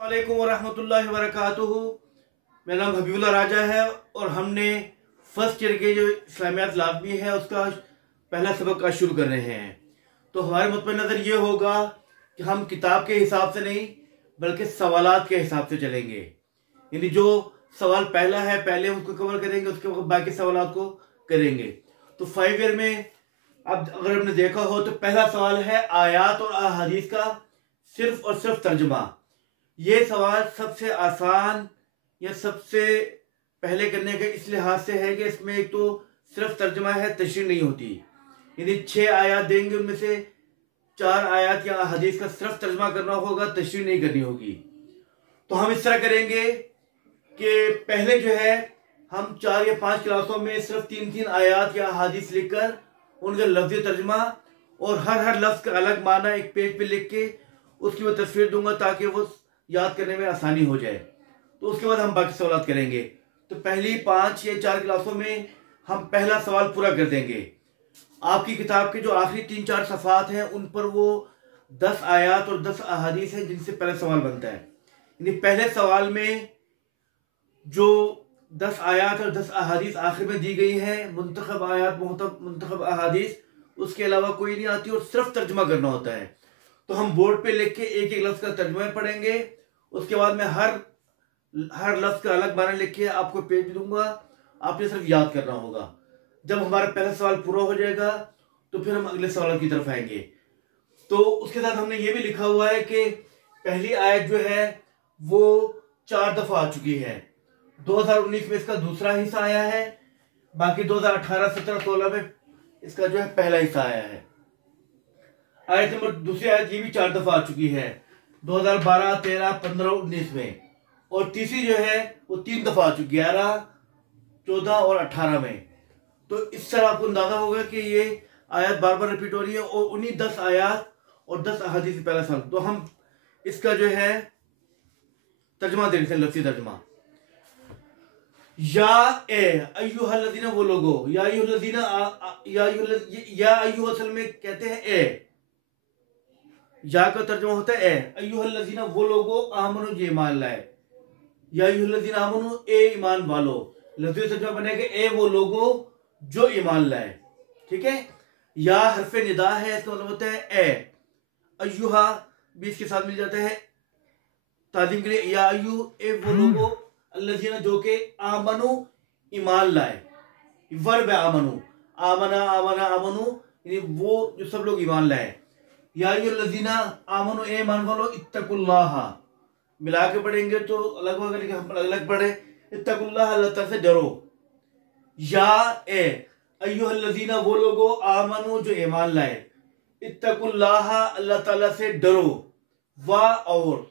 वालेकुम वरहमतुल्लाहि वबरकातुहू। मेरा नाम हबीबुल्लाह राजा है और हमने फर्स्ट ईयर के जो इस्लामियात लाजमी है उसका पहला सबक आज शुरू कर रहे हैं। तो हमारे मुतबा नज़र ये होगा कि हम किताब के हिसाब से नहीं बल्कि सवालात के हिसाब से चलेंगे। यानी जो सवाल पहला है पहले उसको कवर करेंगे, उसके बाद बाकी सवालात को करेंगे। तो 5 ईयर में अब अगर आपने देखा हो तो पहला सवाल है आयात और अहादीस का सिर्फ और सिर्फ तर्जुमा। ये सवाल सबसे आसान या सबसे पहले करने का इस लिहाज से है कि इसमें एक तो सिर्फ तर्जुमा है, तशरीह नहीं होती। यानी 6 आयात देंगे, उनमें से 4 आयात या हदीस का सिर्फ तर्जुमा करना होगा, तशरीह नहीं करनी होगी। तो हम इस तरह करेंगे कि पहले जो है हम 4 या 5 क्लासों में सिर्फ 3-3 आयात या हदीस लिखकर उनका लफ्ज़ी तर्जुमा और हर लफ्ज़ का अलग माना एक पेज पे लिख के उसकी मैं तस्वीर दूंगा ताकि वो याद करने में आसानी हो जाए। तो उसके बाद हम बाकी सवाल करेंगे। तो पहली 5 या 4 क्लासों में हम पहला सवाल पूरा कर देंगे। आपकी किताब के जो आखिरी 3-4 सफ़ात हैं उन पर वो 10 आयात और 10 अहादीस हैं जिनसे पहला सवाल बनता है। यानी पहले सवाल में जो 10 आयात और 10 अहादीस आखिर में दी गई है, मुंतखब आयात मुंतखब अहादीस, उसके अलावा कोई नहीं आती और सिर्फ तर्जुमा करना होता है। तो हम बोर्ड पे लिख के एक एक लफ्ज़ का तर्जुमा पढ़ेंगे। उसके बाद मैं हर लफ्ज़ का अलग माना लिख के आपको पेज दूंगा, आपने सिर्फ याद करना होगा। जब हमारा पहला सवाल पूरा हो जाएगा तो फिर हम अगले सवाल की तरफ आएंगे। तो उसके साथ हमने ये भी लिखा हुआ है कि पहली आयत जो है वो 4 दफ़ा आ चुकी है। 2019 में इसका दूसरा हिस्सा आया है, बाकी 2018, 17, 16 में इसका जो है पहला हिस्सा आया है। आयत नंबर दूसरी आयत ये भी 4 दफ़ा आ चुकी है, 2012, 13, 15, 19 में। और तीसरी जो है वो 3 दफ़ा आ चुकी है, 11, 14 और 18 में। तो इस तरह आपको अंदाजा होगा कि ये आयत बार बार रिपीट हो रही है और उन्हीं 10 आयत और 10 अहादीस से पहला सवाल। तो हम इसका जो है तर्जुमा देखते हैं, लफ्ज़ी तर्जुमा। या अय्युहल्लज़ीना, वो लोगो, या अय्युहल्लज़ीना, या अय्युह असल में कहते हैं ए, या का तर्जुमा होता है ए। अय्युहल्लज़ीना, वो लोगो, आमनु, ये ईमान लाए। या अय्युहल्लज़ीना आमनु, ए ईमान वालो। लफ्ज़ी तर्जुमा बनेगा ए वो लोगो जो ईमान लाए। ठीक है। या हरफे निदा है, इसका मतलब होता है ए। अय्युहा भी इसके साथ मिल जाता है ताज़ीम के लिए। या अय्यु, ए वो लोगो, अल्लज़ीना जो के, आमनु ईमान लाए। वर्ब आमनु, आमना आमना आमनु, यानी वो जो सब लोग ईमान लाए। या अय्युहल्लज़ीना आमनु, ए ईमान वालो, इत्तकुल्लाह, मिला के पढ़ेंगे तो अलग होगा लेकिन हम अलग पढ़े, इत्तकुल्लाह, अल्लाह ताला से डरो। या ए अय्युहल्लज़ीना, वो लोगो, आमनु जो ईमान लाए, इत्तकुल्लाह, अल्लाह ताला से डरो। वा और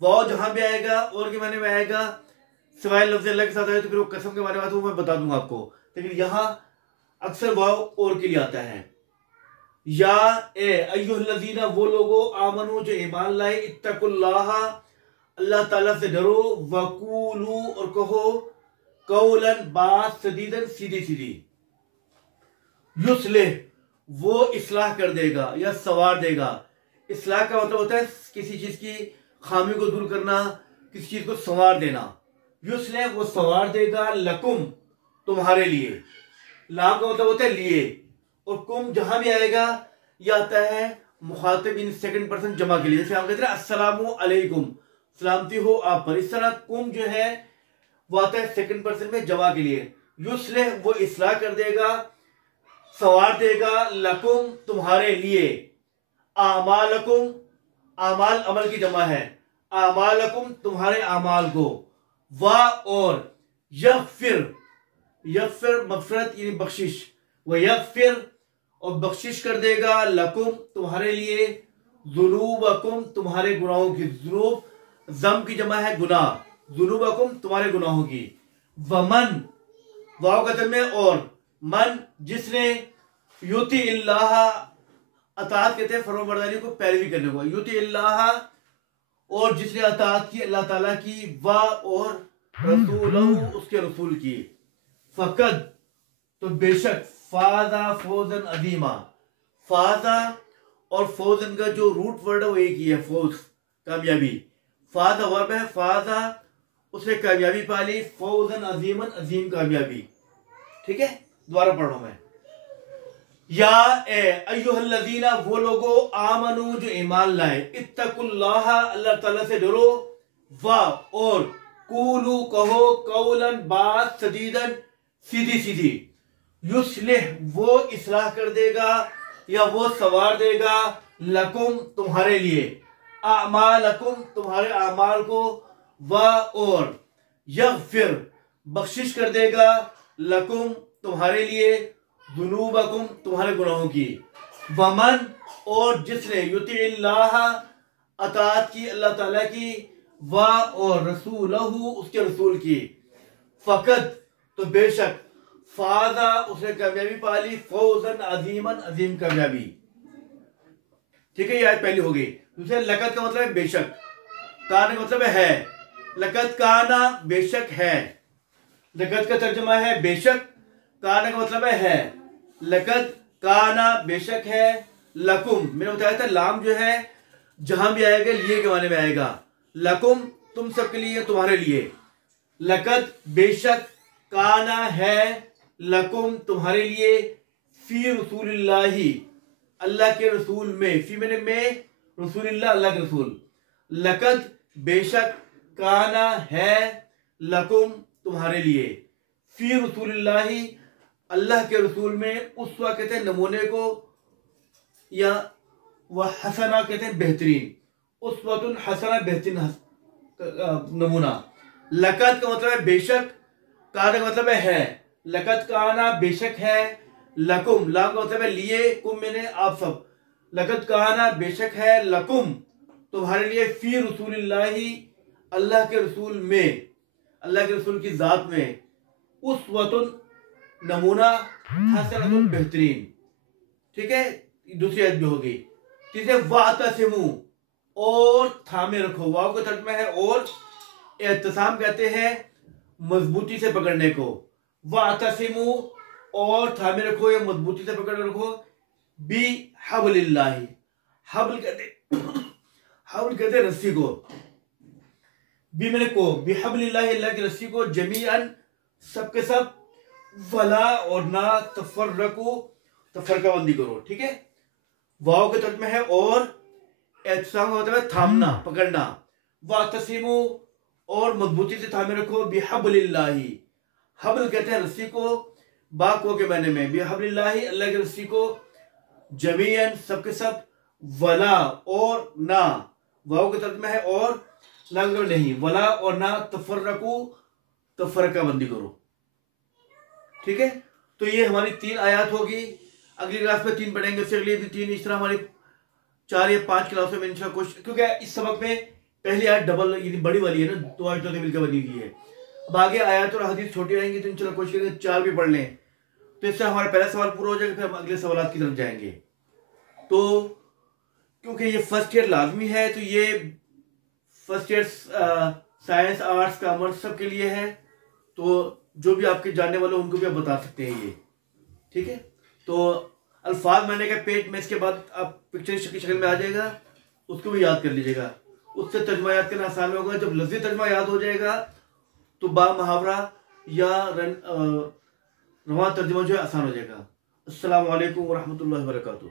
वाव जहां भी आएगा और के माने में आएगा, सिवाय लफ्ज़ अल्लाह के साथ आए तो फिर वो कसम के माने में आता है, वो मैं बता दूंगा आपको। लेकिन यहाँ अक्सर वाव और के लिए आता है। या ए अय्युहल्लज़ीना, वो लोगो, आमनु जो ईमान लाए, इत्तकुल्लाह, अल्लाह ताला से डरो। वकूलू, और कहो, कौलन, बात, सदीदन, सीधी सीधी। युस्लिह, वो इस्लाह कर देगा या सवार देगा। इस्लाह का मतलब होता है किसी चीज की खामी को दूर करना, किसी चीज को संवार देना। युस्लिह, वो संवार देगा, लकुम, तुम्हारे लिए। लाम का मतलब होता है लिए, और कुम जहां भी आएगा यह आता है मुखातिब इन सेकंड पर्सन जमा के लिए। जैसे हम कहते हैं अस्सलामु अलैकुम, सलामती हो आप पर। इस तरह कुम जो है वो आता है सेकंड पर्सन में जमा के लिए। युस्लिह, वो इस्लाह कर देगा, सवार देगा, लकुम, तुम्हारे लिए। आमालकुम, आमाल अमल की जमा है, आमालकुम, तुम्हारे आमाल को। वा और यगफिर, यगफिर मगफिरत यानी बख्शिश, वो यगफिर, और बख्शिश कर देगा, लकुम, तुम्हारे लिए, ज़ुनूबकुम, तुम्हारे गुनाहों की। ज़ुनूब जम की जमा है गुनाह, ज़ुनूबकुम, तुम्हारे गुनाहों की। वमन, वाव का जमा है और, मन, जिसने, युति इल्लाह, अतात कहते हैं फरमाबरदारी को, पैरवी करने को। युति इल्लाह, और जिसने अतात की अल्लाह ताला की, वा और रसूलहू, उसके रसूल की। फकद, तो बेशक, फाजा फौजन अजीमा, फाजा और फौजन का जो रूट वर्ड है वो एक ही है, फौज, कामयाबी। फाज़ा वर्ब है, फाज़ा उसने कामयाबी पा ली, फौजन अजीमन अजीम कामयाबी। ठीक है, दोबारा पढ़ रहा हूं मैं। या अय्युहल्लज़ीना वो लोगो आमनू जो ईमान लाए, इत्तकुल्लाह अल्लाह ताला से डरो, वा और कूलू कहो कौलन बात सदीदन सीधी सीधी, युस्लिह वो इस्लाह कर देगा या वो सवार देगा, लकुम तुम्हारे लिए, आमालकुम तुम्हारे आमाल को, व और यगफिर बख्शिश कर देगा, लकुम तुम्हारे लिए, जुनूबकुम तुम्हारे गुनाहों की, वमन और जिसने युतिल्लाह अताअत की अल्लाह ताला की, व और रसूलहू उसके रसूल की, फकत तो बेशक, फाज़ा उसने कामयाबी पा ली, फौजन अजीमन अजीम कामयाबी। ठीक है, ये आयत पहली हो गई। दूसरे लकत का मतलब है बेशक, कान का मतलब है, लकत काना बेशक है, लकत का तर्जुमा है बेशक, काना का मतलब है, लकत काना बेशक है, लकुम मैंने बताया था लाम जो है जहां भी आएगा लिए के माने में आएगा, लकुम तुम सबके लिए, तुम्हारे लिए, लकत बेशक, काना है, लकुम तुम्हारे लिए, फी रसूलिल्लाही अल्लाह के रसूल में, फी मैंने में, रसूलिल्लाह अल्लाह के रसूल, लकत बेशक, काना है, लकुम तुम्हारे लिए, फी रसूलिल्लाही अल्लाह के रसूल में, उसवा कहते हैं नमूने को, या वह हसना कहते हैं बेहतरीन, उसवतुन हसना बेहतरीन नमूना। लकत का मतलब है बेशक, काना का मतलब है, लकत काना बेशक है, लकुम लाम का मतलब है लिए, कुम मैंने आप सब, लकत काना बेशक है, लकुम तुम्हारे लिए, फी रसूलिल्लाही अल्लाह के रसूल में, अल्लाह के रसूल की जात में, उसवतुन नमूना, हसनतुन बेहतरीन। ठीक है, दूसरी आयत भी होगी। तीसरे वातसिमू और थामे रखो, वाव का तर्जुमा है और, एहतसाम कहते हैं मजबूती से पकड़ने को, वातसिमू और थामे रखो या मजबूती से पकड़ रखो, बी हबलिल्लाही, हबल कहते रस्सी को, बी मैंने को, बी हबलिल्लाही अल्लाह की रस्सी को, जमीअन सबके सब, वला और ना तफर्रकू तफरका बंदी करो। ठीक है, वाव के तर्जुमा है और, एहतसाम का मतलब है थामना पकड़ना, वातसिमू और मजबूती से थामे रखो, बिहबलिल्लाही हबल कहते हैं रस्सी को, बाको के मायने में, बिहबलिल्लाही अल्लाह की रस्सी को, जमीअन सबके सब, वला और ना, वाव के तर्जुमा है और, ना नहीं, वला और ना तफर्रकू तफरका बंदी करो। ठीक है, तो ये हमारी 3 आयत होगी। अगली क्लास में 3 पढ़ेंगे, उससे अगली भी 3, इस तरह हमारी 4 या 5 क्लासों में इंशाल्लाह कोशिश, क्योंकि इस सबक में पहली आयत डबल बड़ी वाली है ना, 2 आयतों से मिलकर बनी हुई है। अब आगे आयत और हदीस छोटी रहेंगी तो इंशाल्लाह कोशिश करेंगे 4 भी पढ़ लें, तो इससे हमारा पहला सवाल पूरा हो जाएगा, फिर हम अगले सवाल की तरफ जाएंगे। तो क्योंकि ये फर्स्ट ईयर लाजमी है, तो ये first year science arts commerce सब के लिए है, तो जो भी आपके जानने वाले उनको भी आप बता सकते हैं ये। ठीक है, तो अल्फाज मैंने का पेज में इसके बाद आप पिक्चर की शक्ल में आ जाएगा, उसको भी याद कर लीजिएगा, उससे तर्जुमा याद करना आसान होगा। जब लफ्ज़ी तर्जुमा याद हो जाएगा तो बा मुहावरा या रवा तर्जुमा जो है आसान हो जाएगा। अस्सलामु अलैकुम व रहमतुल्लाहि व बरकातुहू।